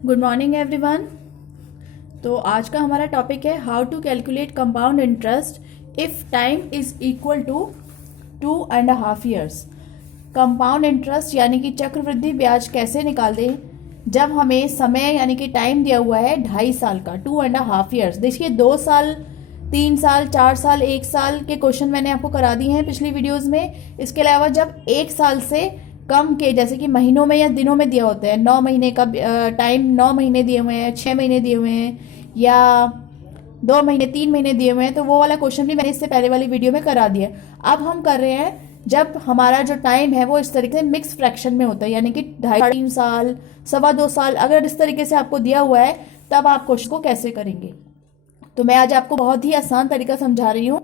Good morning everyone. तो आज का हमारा टॉपिक है how to calculate compound interest if time is equal to 2.5 years. Compound interest यानी कि चक्रवृद्धि ब्याज कैसे निकाल दें जब हमें समय यानी कि टाइम दिया हुआ है 2.5 साल का, 2.5 ईयर्स। देखिए 2 साल, 3 साल, 4 साल, 1 साल के क्वेश्चन मैंने आपको करा दिए हैं पिछली वीडियोज में। इसके अलावा जब 1 साल से कम के, जैसे कि महीनों में या दिनों में दिया होता है, 9 महीने का टाइम, 9 महीने दिए हुए हैं, 6 महीने दिए हुए हैं, या 2 महीने, 3 महीने दिए हुए हैं, तो वो वाला क्वेश्चन भी मैंने इससे पहले वाली वीडियो में करा दिया। अब हम कर रहे हैं जब हमारा जो टाइम है वो इस तरीके से मिक्स फ्रैक्शन में होता है, यानी कि 2.5-3 साल, 2.25 साल, अगर इस तरीके से आपको दिया हुआ है तब आप क्वेश्चन को कैसे करेंगे। तो मैं आज आपको बहुत ही आसान तरीका समझा रही हूँ।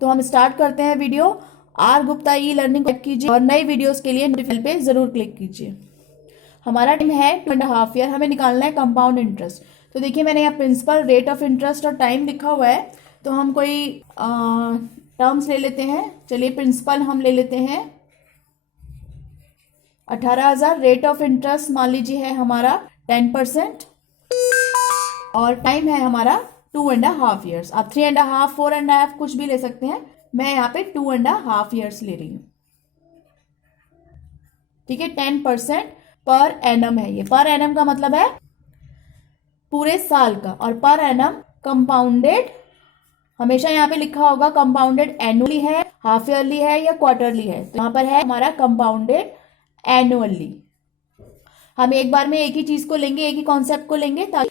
तो हम स्टार्ट करते हैं video. R Gupta e learning click कीजिए और नई वीडियोस के लिए नोटिफिकेशन पे जरूर क्लिक कीजिए। हमारा टाइम है 2.5 ईयर, हमें निकालना है कंपाउंड इंटरेस्ट। तो देखिए मैंने यहाँ प्रिंसिपल, रेट ऑफ इंटरेस्ट और टाइम लिखा हुआ है। तो हम कोई टर्म्स ले लेते हैं। चलिए प्रिंसिपल हम ले लेते हैं 18,000, रेट ऑफ इंटरेस्ट मान लीजिए है हमारा 10% और टाइम है हमारा 2.5 ईयर्स। आप 3.5, 4.5 कुछ भी ले सकते हैं। मैं यहाँ पे 2.5 ईयर्स ले रही हूँ। ठीक है, 10% पर एनम है। ये पर एनम का मतलब है पूरे साल का, और पर एनम कंपाउंडेड, हमेशा यहाँ पे लिखा होगा कंपाउंडेड एनुअली है, हाफ ईयरली है या क्वार्टरली है। तो यहाँ पर है हमारा कंपाउंडेड एनुअली। हम एक बार में एक ही चीज को लेंगे, एक ही कॉन्सेप्ट को लेंगे ताकि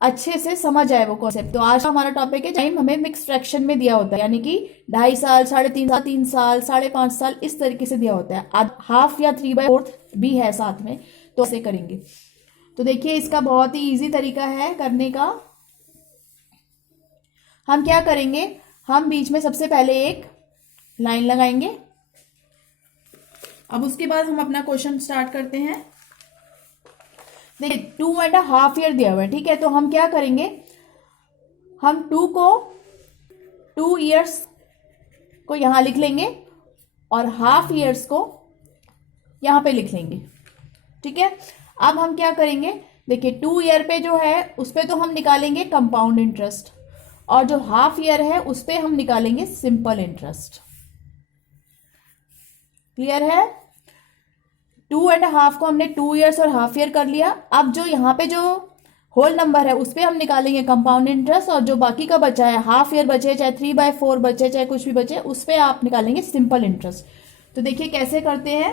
अच्छे से समझ आए वो कॉन्सेप्ट। तो आज हमारा टॉपिक है टाइम हमें मिक्स फ्रैक्शन में दिया होता है, यानी कि 2.5 साल, 3.5 साल, 3 साल, 5.5 साल, इस तरीके से दिया होता है। हाफ या 3/4 भी है साथ में, तो ऐसे करेंगे। तो देखिए इसका बहुत ही इजी तरीका है करने का। हम क्या करेंगे, हम बीच में सबसे पहले एक लाइन लगाएंगे। अब उसके बाद हम अपना क्वेश्चन स्टार्ट करते हैं। देखिए 2.5 ईयर दिया हुआ है, ठीक है। तो हम क्या करेंगे, हम 2 ईयर्स को यहां लिख लेंगे और हाफ ईयर्स को यहां पे लिख लेंगे, ठीक है। अब हम क्या करेंगे, देखिए 2 ईयर पे जो है उस पे तो हम निकालेंगे कंपाउंड इंटरेस्ट, और जो हाफ ईयर है उस पे हम निकालेंगे सिंपल इंटरेस्ट। क्लियर है। 2.5 को हमने 2 ईयर्स और हाफ ईयर कर लिया। अब जो यहाँ पे जो होल नंबर है उस पर हम निकालेंगे कंपाउंड इंटरेस्ट, और जो बाकी का बचा है, हाफ ईयर बचे चाहे 3/4 बचे चाहे कुछ भी बचे, उस पर आप निकालेंगे सिंपल इंटरेस्ट। तो देखिए कैसे करते हैं।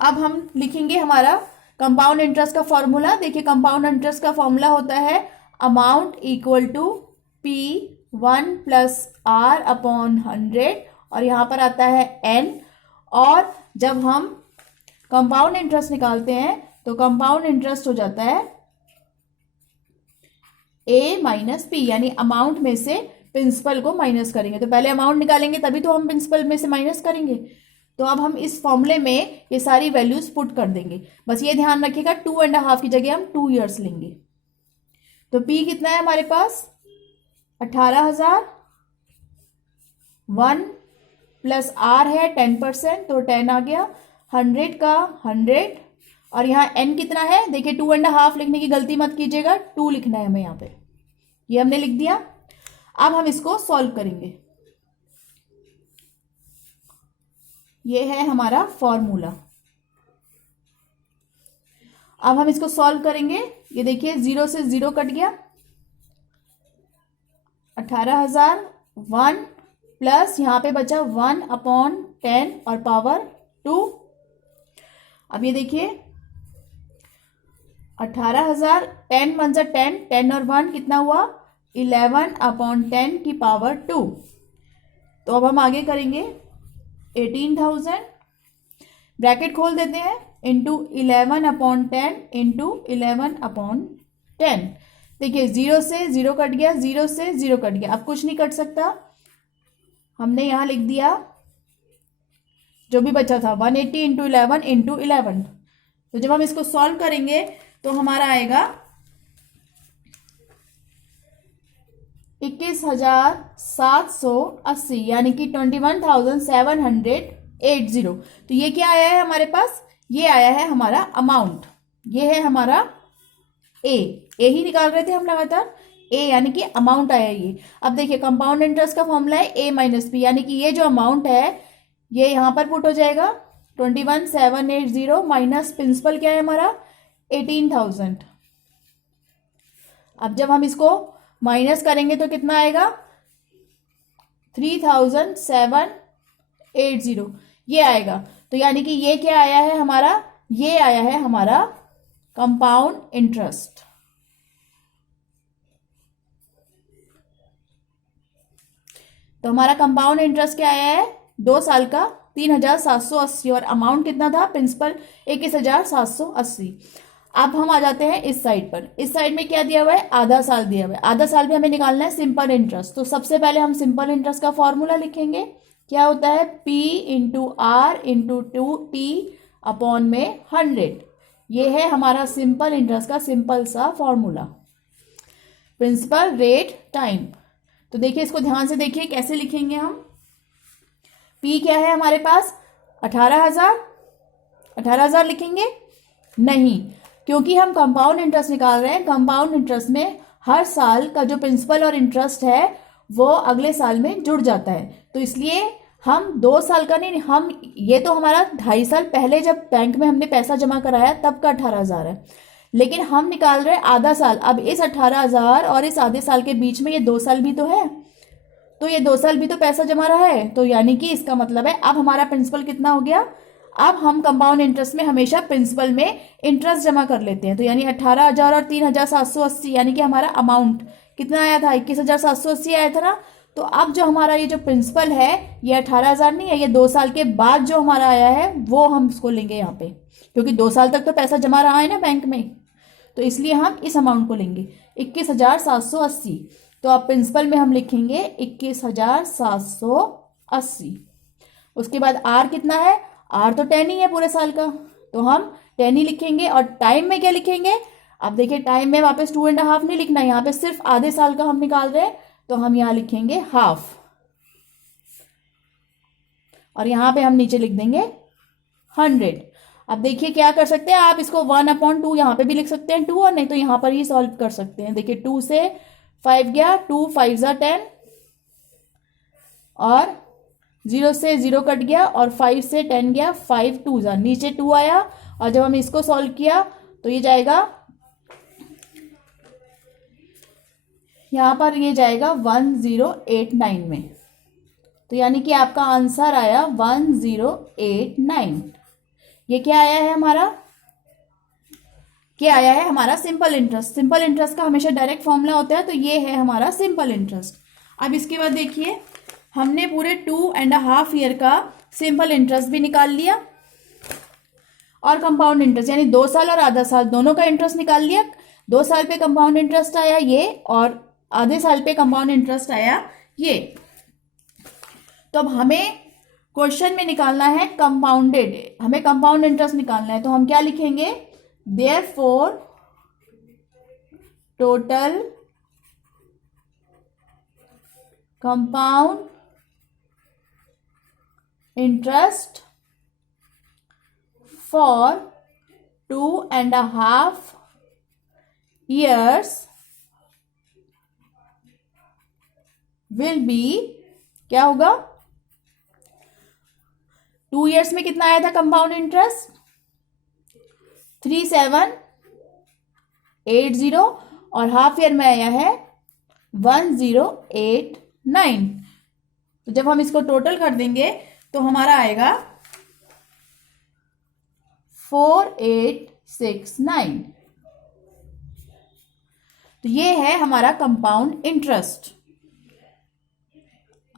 अब हम लिखेंगे हमारा कंपाउंड इंटरेस्ट का फॉर्मूला। देखिए कंपाउंड इंटरेस्ट का फॉर्मूला होता है amount equal to P1 + R/100, और यहां पर आता है N। और जब हम कंपाउंड इंटरेस्ट निकालते हैं तो कंपाउंड इंटरेस्ट हो जाता है A - P, यानी अमाउंट में से प्रिंसिपल को माइनस करेंगे। तो पहले अमाउंट निकालेंगे तभी तो हम प्रिंसिपल में से माइनस करेंगे। तो अब हम इस फॉर्मूले में ये सारी वैल्यूज पुट कर देंगे। बस ये ध्यान रखिएगा 2.5 की जगह हम 2 ईयर्स लेंगे। तो P कितना है हमारे पास, 18,000, 1 + R है 10%, तो 10 आ गया, 100 का 100, और यहाँ N कितना है, देखिए 2.5 लिखने की गलती मत कीजिएगा, 2 लिखना है हमें यहाँ पे। ये हमने लिख दिया। अब हम इसको सॉल्व करेंगे। ये है हमारा फॉर्मूला। अब हम इसको सॉल्व करेंगे। ये देखिए 0 से 0 कट गया, 18,000, 1 प्लस यहाँ पे बचा 1/10 और पावर 2। अब ये देखिए 18,000, 10 × 10, 10 और 1 कितना हुआ, 11/10 की पावर 2। तो अब हम आगे करेंगे 18,000, ब्रैकेट खोल देते हैं, इंटू 11/10 इंटू 11/10। देखिए 0 से 0 कट गया, 0 से 0 कट गया, अब कुछ नहीं कट सकता। हमने यहां लिख दिया जो भी बचा था 180 इंटू 11 इंटू 11। तो जब हम इसको सॉल्व करेंगे तो हमारा आएगा 21,780, यानी कि 21,780 80। तो ये क्या आया है हमारे पास, ये आया है हमारा अमाउंट, ये है हमारा ए ही निकाल रहे थे हम लगातार, ए यानी कि अमाउंट आया ये। अब देखिए कंपाउंड इंटरेस्ट का फॉर्मूला है ए माइनस बी, यानी कि ये जो अमाउंट है ये यहां पर पुट हो जाएगा 21,780 माइनस प्रिंसिपल क्या है हमारा 18,000। अब जब हम इसको माइनस करेंगे तो कितना आएगा 3,780 ये आएगा। तो यानी कि ये क्या आया है हमारा, ये आया है हमारा कंपाउंड इंटरेस्ट। तो हमारा कंपाउंड इंटरेस्ट क्या आया है 2 साल का 3,780 और अमाउंट कितना था प्रिंसिपल 21,780। अब हम आ जाते हैं इस साइड पर, इस साइड में क्या दिया हुआ है आधा साल दिया हुआ है, आधा साल भी हमें निकालना है सिंपल इंटरेस्ट। तो सबसे पहले हम सिंपल इंटरेस्ट का फॉर्मूला लिखेंगे, क्या होता है P into R into 2T upon में 100। ये है हमारा सिंपल इंटरेस्ट का सिंपल सा फॉर्मूला, प्रिंसिपल रेट टाइम। तो देखिए इसको ध्यान से देखिए कैसे लिखेंगे हम। P क्या है हमारे पास 18,000 लिखेंगे नहीं, क्योंकि हम कंपाउंड इंटरेस्ट निकाल रहे हैं। कंपाउंड इंटरेस्ट में हर साल का जो प्रिंसिपल और इंटरेस्ट है वो अगले साल में जुड़ जाता है, तो इसलिए हम 2 साल का नहीं, हम ये तो हमारा 2.5 साल पहले जब बैंक में हमने पैसा जमा कराया तब का 18,000 है, लेकिन हम निकाल रहे हैं आधा साल। अब इस 18,000 और इस आधे साल के बीच में ये 2 साल भी तो है, तो ये 2 साल भी तो पैसा जमा रहा है, तो यानी कि इसका मतलब है अब हमारा प्रिंसिपल कितना हो गया। अब हम कंपाउंड इंटरेस्ट में हमेशा प्रिंसिपल में इंटरेस्ट जमा कर लेते हैं, तो यानी 18,000 और 3,780 यानी कि हमारा अमाउंट कितना आया था 21,780 आया था ना। तो अब जो हमारा ये जो प्रिंसिपल है ये 18,000 नहीं है, ये 2 साल के बाद जो हमारा आया है वो हम उसको लेंगे यहाँ पे, क्योंकि 2 साल तक तो पैसा जमा रहा है ना बैंक में, तो इसलिए हम इस अमाउंट को लेंगे 21,780। तो अब प्रिंसिपल में हम लिखेंगे 21,780। उसके बाद आर कितना है, आर तो 10 ही है पूरे साल का, तो हम 10 ही लिखेंगे। और टाइम में क्या लिखेंगे, अब देखिए टाइम में वापस 2.5 नहीं लिखना, यहाँ पे सिर्फ आधे साल का हम निकाल रहे हैं, तो हम यहाँ लिखेंगे हाफ, और यहाँ पे हम नीचे लिख देंगे 100। अब देखिए क्या कर सकते हैं आप, इसको 1/2 यहाँ पे भी लिख सकते हैं 2, और नहीं तो यहाँ पर ही सॉल्व कर सकते हैं। देखिए 2 से 5 गया, 2 5 10, और 0 से 0 कट गया, और 5 से 10 गया, 5 2 नीचे 2 आया, और जब हम इसको सॉल्व किया तो ये जाएगा यहाँ पर, ये जाएगा 1089 में। तो यानी कि आपका आंसर आया 1089। ये क्या आया है हमारा, क्या आया है हमारा सिंपल इंटरेस्ट। सिंपल इंटरेस्ट का हमेशा डायरेक्ट फॉर्मूला होता है, तो ये है हमारा सिंपल इंटरेस्ट। अब इसके बाद देखिए हमने पूरे 2.5 ईयर का सिंपल इंटरेस्ट भी निकाल लिया, और कंपाउंड इंटरेस्ट यानी 2 साल और आधा साल दोनों का इंटरेस्ट निकाल लिया। 2 साल पे कंपाउंड इंटरेस्ट आया ये, और आधे साल पे कंपाउंड इंटरेस्ट आया ये। तो अब हमें क्वेश्चन में निकालना है कंपाउंडेड, हमें कंपाउंड इंटरेस्ट निकालना है, तो हम क्या लिखेंगे, therefore total compound interest for 2.5 years will be, क्या होगा 2 ईयर्स में कितना आया था कंपाउंड इंटरेस्ट 3780, और हाफ ईयर में आया है 1089। तो जब हम इसको टोटल कर देंगे तो हमारा आएगा 4869। तो ये है हमारा कंपाउंड इंटरेस्ट।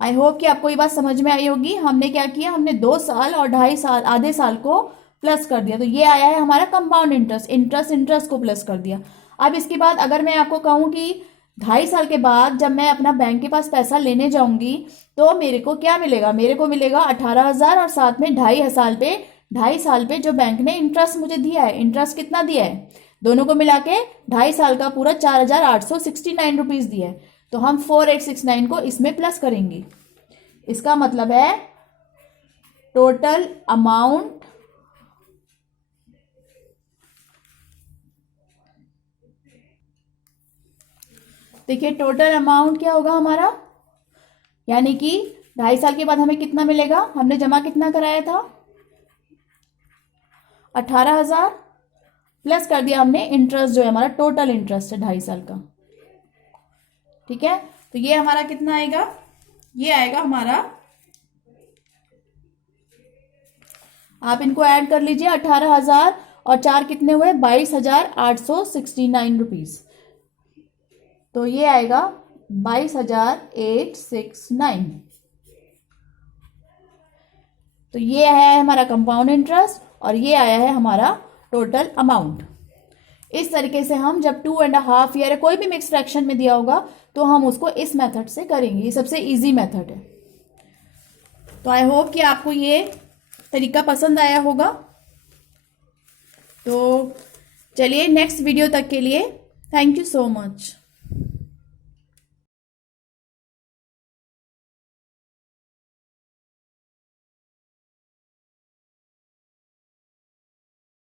आई होप कि आपको ये बात समझ में आई होगी। हमने क्या किया, हमने 2 साल और 2.5 साल आधे साल को प्लस कर दिया, तो ये आया है हमारा कंपाउंड इंटरेस्ट, इंटरेस्ट को प्लस कर दिया। अब इसके बाद अगर मैं आपको कहूँ कि 2.5 साल के बाद जब मैं अपना बैंक के पास पैसा लेने जाऊंगी तो मेरे को क्या मिलेगा, मेरे को मिलेगा 18,000, और साथ में 2.5 साल पे जो बैंक ने इंटरेस्ट मुझे दिया है, इंटरेस्ट कितना दिया है, दोनों को मिला के 2.5 साल का पूरा 4,869 रुपीज दिया है। तो हम 4869 को इसमें प्लस करेंगे। इसका मतलब है टोटल अमाउंट देखिए टोटल अमाउंट क्या होगा हमारा, यानी कि 2.5 साल के बाद हमें कितना मिलेगा, हमने जमा कितना कराया था 18,000 प्लस कर दिया हमने इंटरेस्ट जो है हमारा टोटल इंटरेस्ट है 2.5 साल का। ठीक है, तो ये हमारा कितना आएगा, ये आएगा हमारा, आप इनको ऐड कर लीजिए 18,000 और 4 कितने हुए 22,869 रुपीज, तो ये आएगा 22,869। तो ये आया है हमारा कंपाउंड इंटरेस्ट और ये आया है हमारा टोटल अमाउंट। इस तरीके से हम जब 2.5 ईयर कोई भी मिक्स फ्रैक्शन में दिया होगा तो हम उसको इस मेथड से करेंगे, ये सबसे इजी मेथड है। तो आई होप कि आपको ये तरीका पसंद आया होगा। तो चलिए नेक्स्ट वीडियो तक के लिए थैंक यू सो मच।